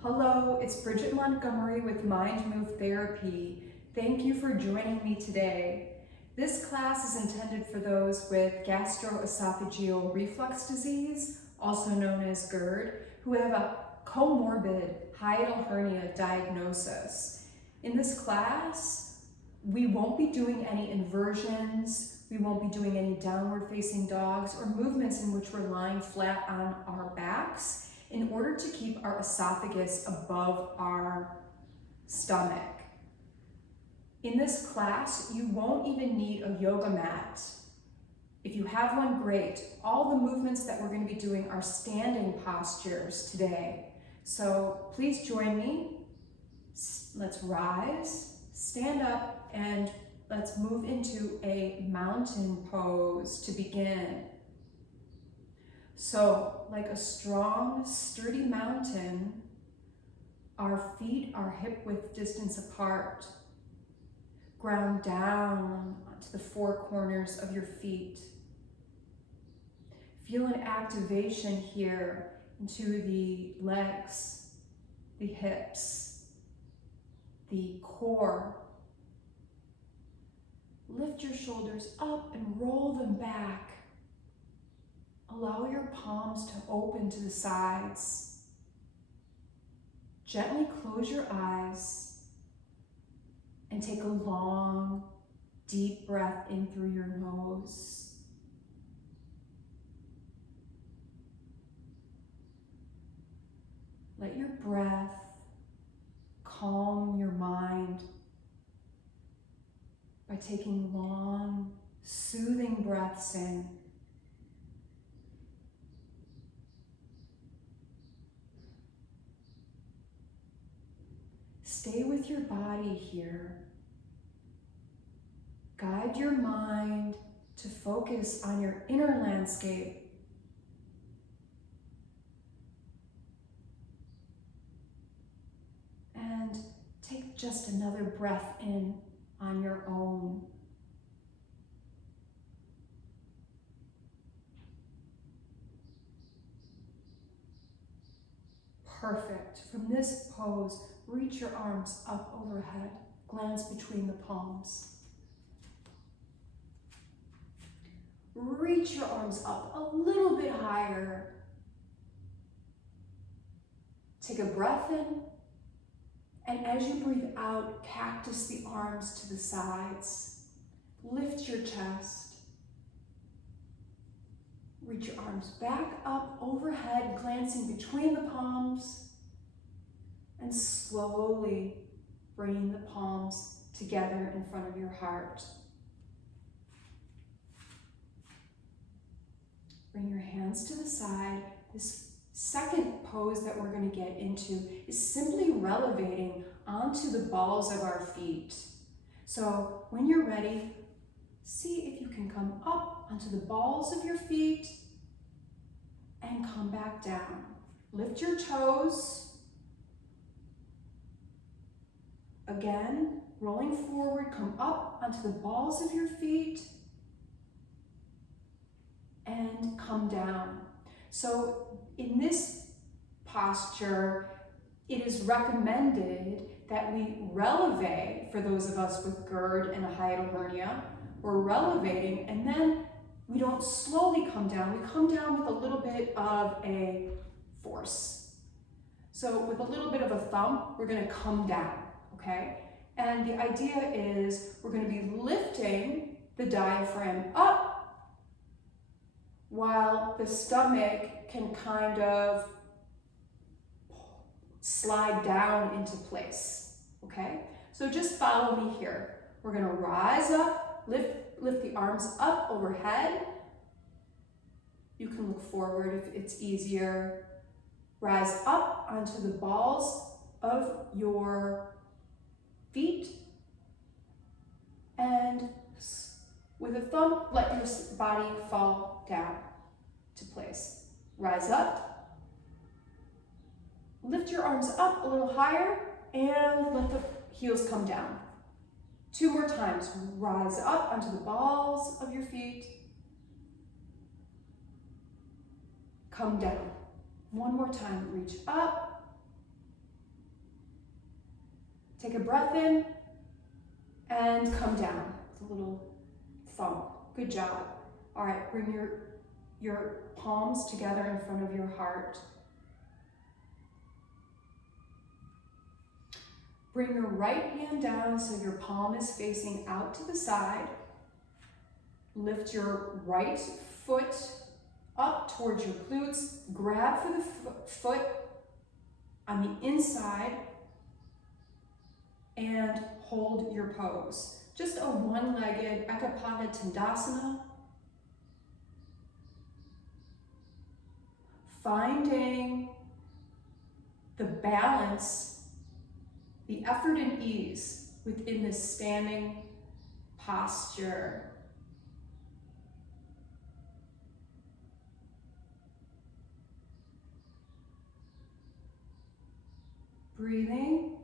Hello, it's Bridget Montgomery with Mind Move Therapy. Thank you for joining me today. This class is intended for those with gastroesophageal reflux disease, also known as GERD, who have a comorbid hiatal hernia diagnosis. In this class, we won't be doing any inversions, we won't be doing any downward facing dogs or movements in which we're lying flat on our backs in order to keep our esophagus above our stomach. In this class, you won't even need a yoga mat. If you have one, great. All the movements that we're going to be doing are standing postures today. So please join me. Let's rise, stand up, and let's move into a mountain pose to begin. So, like a strong, sturdy mountain, our feet are hip-width distance apart. Ground down onto the four corners of your feet. Feel an activation here into the legs, the hips, the core. Lift your shoulders up and roll them back. Allow your palms to open to the sides. Gently close your eyes and take a long, deep breath in through your nose. Let your breath calm your mind by taking long, soothing breaths in. Stay with your body here. Guide your mind to focus on your inner landscape. And take just another breath in on your own. Perfect. From this pose, reach your arms up overhead. Glance between the palms. Reach your arms up a little bit higher. Take a breath in, and as you breathe out, cactus the arms to the sides. Lift your chest. Reach your arms back up overhead, glancing between the palms, and slowly bringing the palms together in front of your heart. Bring your hands to the side. This second pose that we're going to get into is simply relevating onto the balls of our feet. So when you're ready, see if you can come up onto the balls of your feet and come back down. Lift your toes. Again, rolling forward, come up onto the balls of your feet and come down. So in this posture, it is recommended that we relevate, for those of us with GERD and a hiatal hernia, we're relevating, and then we don't slowly come down. We come down with a little bit of a force. So with a little bit of a thump, we're going to come down, okay? And the idea is we're going to be lifting the diaphragm up while the stomach can kind of slide down into place, okay? So just follow me here. We're going to rise up, lift the arms up overhead. You can look forward if it's easier. Rise up onto the balls of your feet. And with a thump, let your body fall down to place. Rise up. Lift your arms up a little higher and let the heels come down. 2 more times. Rise up onto the balls of your feet. Come down. 1 more time. Reach up Take a breath in and come down with a little thump. Good job. All right, bring your palms together in front of your heart. Bring your right hand down so your palm is facing out to the side. Lift your right foot up towards your glutes. Grab for the foot on the inside and hold your pose. Just a one-legged Ekapada Tandasana. Finding the balance, the effort and ease within this standing posture. Breathing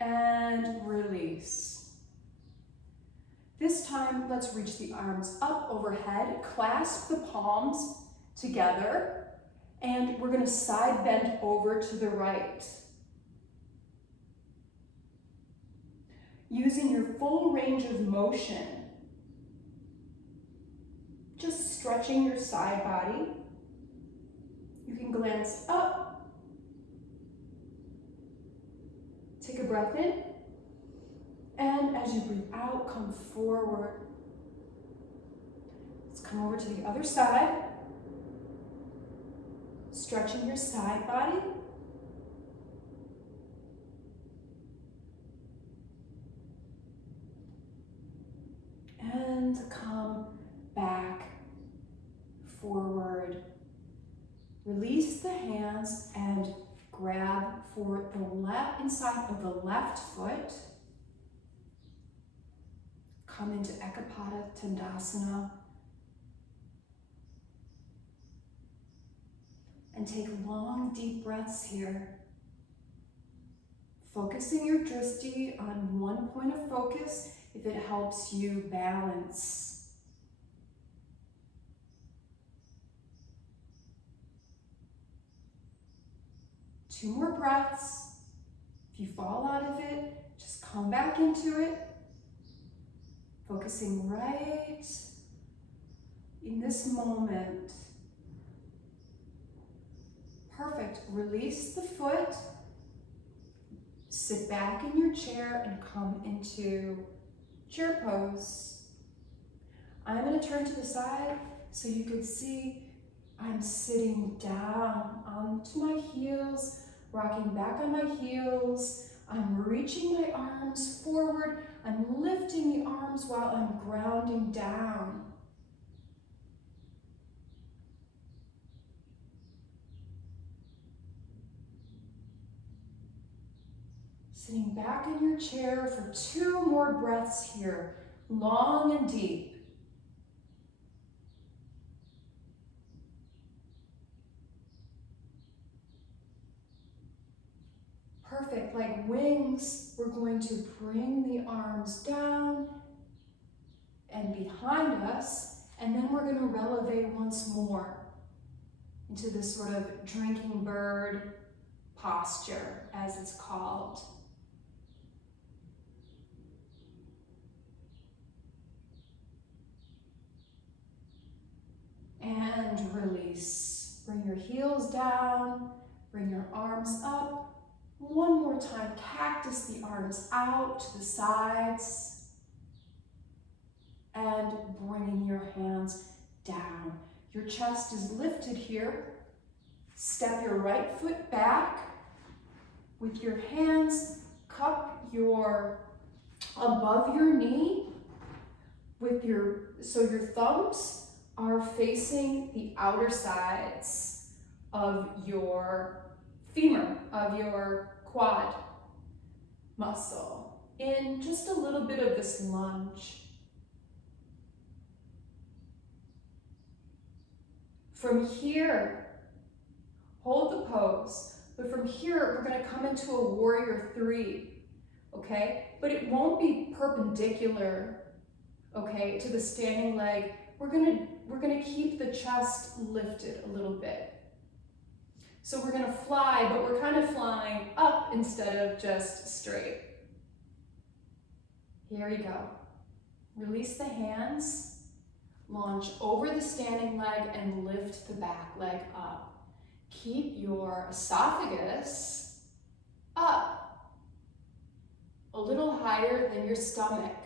and release. This time, let's reach the arms up overhead, clasp the palms together, and we're going to side bend over to the right. Using your full range of motion, just stretching your side body. You can glance up. Take a breath in, and as you breathe out, come forward. Let's come over to the other side. Stretching your side body. And come back forward. Release the hands and grab for the left inside of the left foot. Come into Ekapada Tandasana. And take long, deep breaths here. Focusing your drishti on one point of focus if it helps you balance. Two more breaths. If you fall out of it, just come back into it. Focusing right in this moment. Perfect. Release the foot. Sit back in your chair and come into chair pose. I'm going to turn to the side so you can see I'm sitting down onto my heels, rocking back on my heels. I'm reaching my arms forward. I'm lifting the arms while I'm grounding down. Sitting back in your chair for two more breaths here, long and deep. Perfect, like wings, we're going to bring the arms down and behind us, and then we're going to releve once more into this sort of drinking bird posture, as it's called. And release. Bring your heels down, bring your arms up. One more time, cactus the arms out to the sides. And bringing your hands down. Your chest is lifted here. Step your right foot back. With your hands, cup your above your knee. So your thumbs are facing the outer sides of your femur, of your quad muscle, in just a little bit of this lunge. From here, hold the pose, but from here, we're going to come into a warrior three, okay? But it won't be perpendicular, okay, to the standing leg. We're gonna keep the chest lifted a little bit. So we're gonna fly, but we're kind of flying up instead of just straight. Here we go. Release the hands, launch over the standing leg and lift the back leg up. Keep your esophagus up, a little higher than your stomach.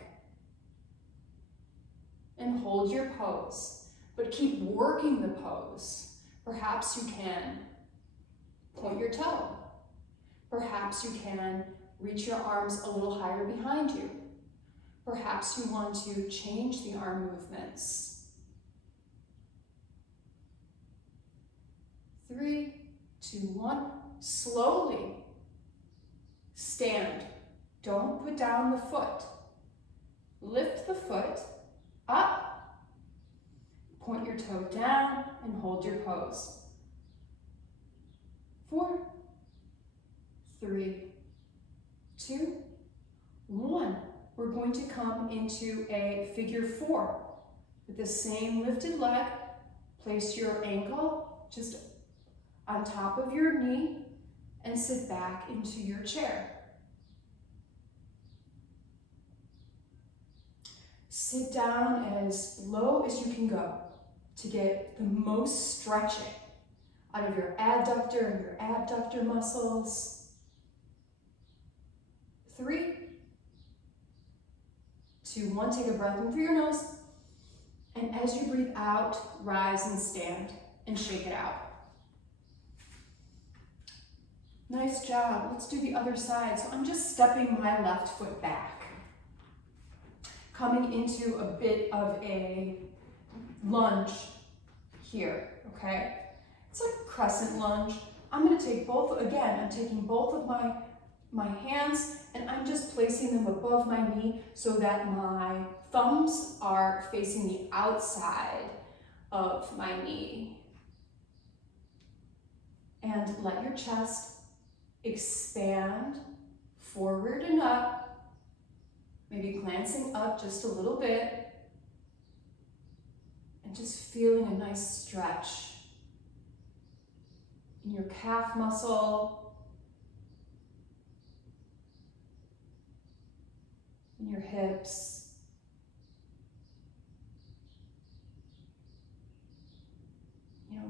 And hold your pose, but keep working the pose. Perhaps you can point your toe. Perhaps you can reach your arms a little higher behind you. Perhaps you want to change the arm movements. 3, 2, 1. Slowly stand. Don't put down the foot. Lift the foot up. Point your toe down and hold your pose. 4, 3, 2, 1. We're going to come into a figure 4 with the same lifted leg. Place your ankle just on top of your knee and sit back into your chair. Sit down as low as you can go to get the most stretching out of your adductor and your abductor muscles. 3, 2, 1, take a breath in through your nose. And as you breathe out, rise and stand and shake it out. Nice job. Let's do the other side. So I'm just stepping my left foot back, coming into a bit of a lunge here, okay? It's like a crescent lunge. I'm gonna take both, again, I'm taking both of my hands and I'm just placing them above my knee so that my thumbs are facing the outside of my knee. And let your chest expand forward and up, maybe glancing up just a little bit, and just feeling a nice stretch in your calf muscle, in your hips.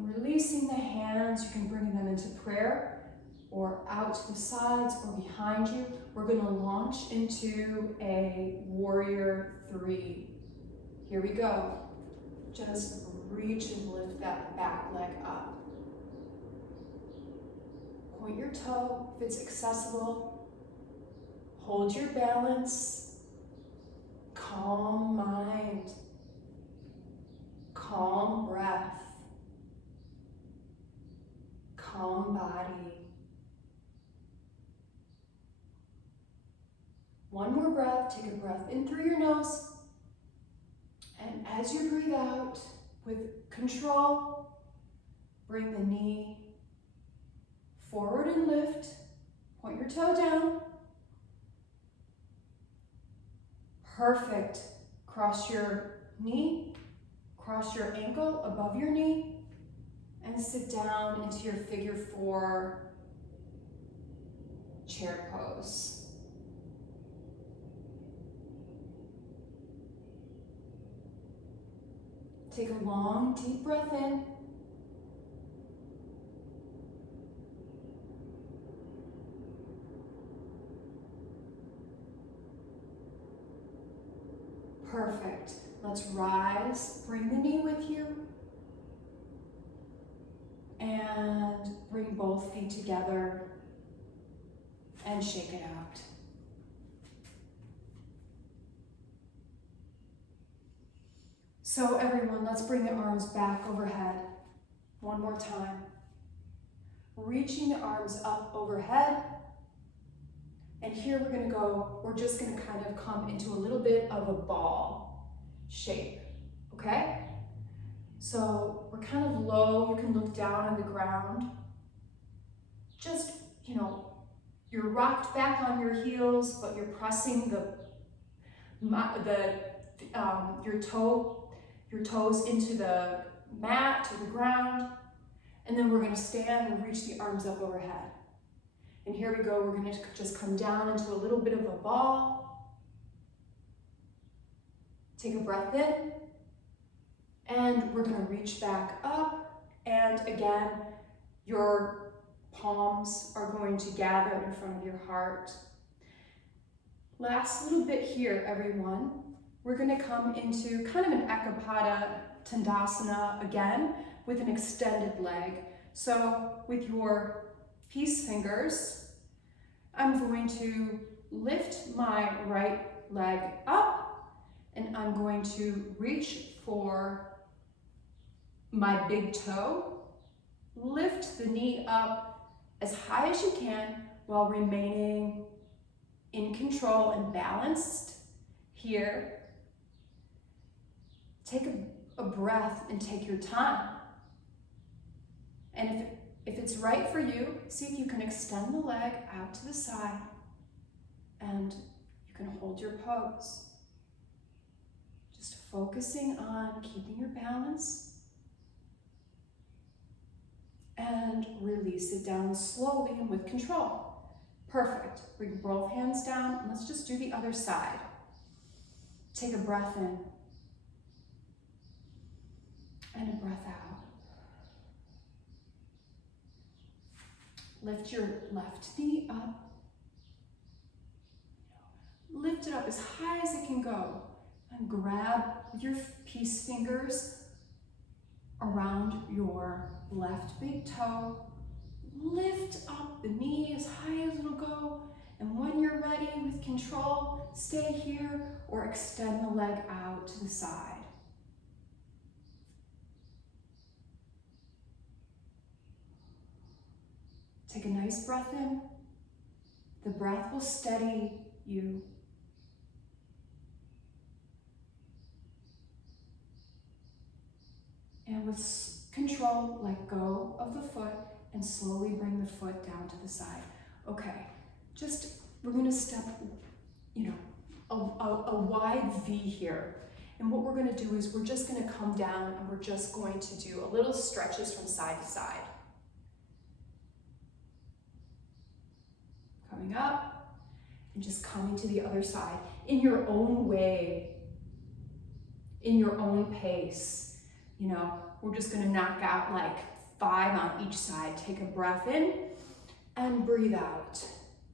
Releasing the hands, you can bring them into prayer or out to the sides or behind you. We're going to launch into a warrior 3. Here we go. Just reach and lift that back leg up. Point your toe if it's accessible. Hold your balance. Calm mind. Calm breath. Calm body. One more breath. Take a breath in through your nose. And as you breathe out with control, bring the knee forward and lift. Point your toe down. Perfect. Cross your knee, cross your ankle above your knee, and sit down into your figure 4 chair pose. Take a long, deep breath in. Perfect. Let's rise. Bring the knee with you. And bring both feet together and shake it out. So everyone, let's bring the arms back overhead. One more time. Reaching the arms up overhead. And here we're just gonna kind of come into a little bit of a ball shape, okay? So we're kind of low, you can look down on the ground. Just, you're rocked back on your heels, but you're pressing your toes into the mat, to the ground. And then we're gonna stand and reach the arms up overhead. And here we go, we're gonna just come down into a little bit of a ball. Take a breath in, and we're gonna reach back up. And again, your palms are going to gather in front of your heart. Last little bit here, everyone. We're gonna come into kind of an Ekapada Tandasana again with an extended leg. So with your peace fingers, I'm going to lift my right leg up, and I'm going to reach for my big toe. Lift the knee up as high as you can while remaining in control and balanced here. Take a breath and take your time. And if it's right for you, see if you can extend the leg out to the side, and you can hold your pose. Just focusing on keeping your balance, and release it down slowly and with control. Perfect. Bring both hands down, and let's just do the other side. Take a breath in, and a breath out. Lift your left knee up. Lift it up as high as it can go, and grab your peace fingers around your left big toe. Lift up the knee as high as it'll go, and when you're ready with control, stay here or extend the leg out to the side. Take a nice breath in. The breath will steady you. And with control, let go of the foot and slowly bring the foot down to the side. Okay, we're gonna step, a wide V here. And what we're gonna do is we're just gonna come down, and we're just going to do a little stretches from side to side. Coming up, and just coming to the other side in your own way, in your own pace. We're just gonna knock out like 5 on each side. Take a breath in and breathe out.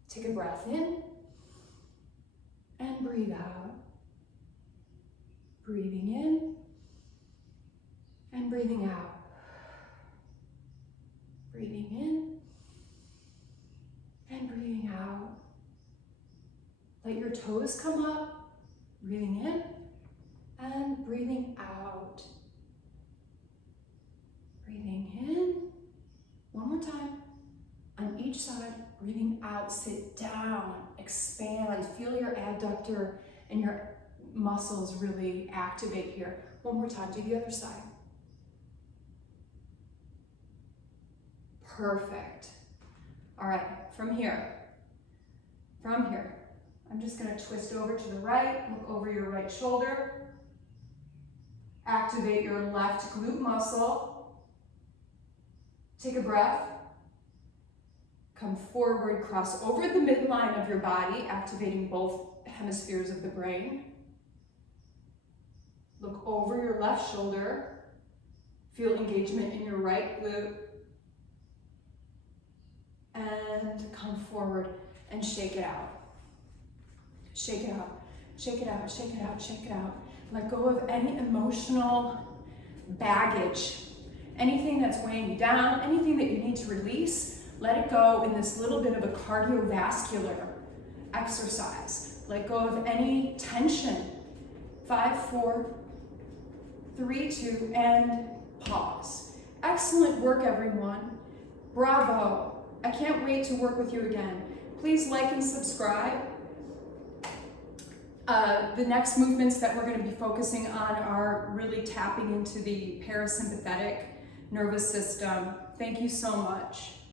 Take a breath in and breathe out. Breathing in and breathing out. Breathing in and breathing out. Let your toes come up, breathing in and breathing out. Breathing in, one more time, on each side, breathing out, sit down, expand, feel your adductor and your muscles really activate here. One more time, do the other side. Perfect. All right, from here, I'm just gonna twist over to the right, look over your right shoulder, activate your left glute muscle. Take a breath, come forward, cross over the midline of your body, activating both hemispheres of the brain. Look over your left shoulder, feel engagement in your right glute, and come forward and shake it out. Shake it out, shake it out, shake it out, shake it out. Let go of any emotional baggage. Anything that's weighing you down, anything that you need to release, let it go in this little bit of a cardiovascular exercise. Let go of any tension. 5, 4, 3, 2, and pause. Excellent work, everyone. Bravo. I can't wait to work with you again. Please like and subscribe. The next movements that we're going to be focusing on are really tapping into the parasympathetic nervous system. Thank you so much.